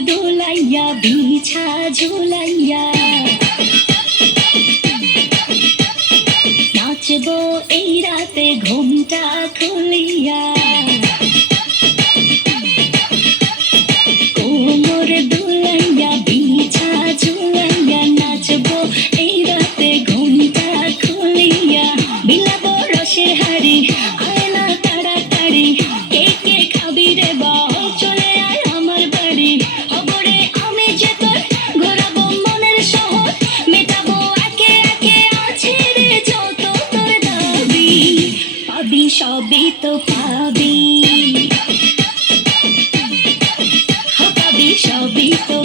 দোলাইয়া বিছা ঝুলাইয়া নাচবো এই রাতে ঘুমটা খুলিয়া কোমর দোলাইয়া বিছা ঝুলাইয়া নাচবো এই রাতে ঘুমটা খুলিয়া বিলাবো রসের হাড়ি আয় না তাড়াতাড়ি কে কে খাবি রে বল চলে আয় আমার বাড়ি খবরে আমি যে তোর ঘোরাবো মনের শহর মেটাবো একে একে আছে রে যত তোর দাবি পাবি সবই তো পাবি পাবি সবই তো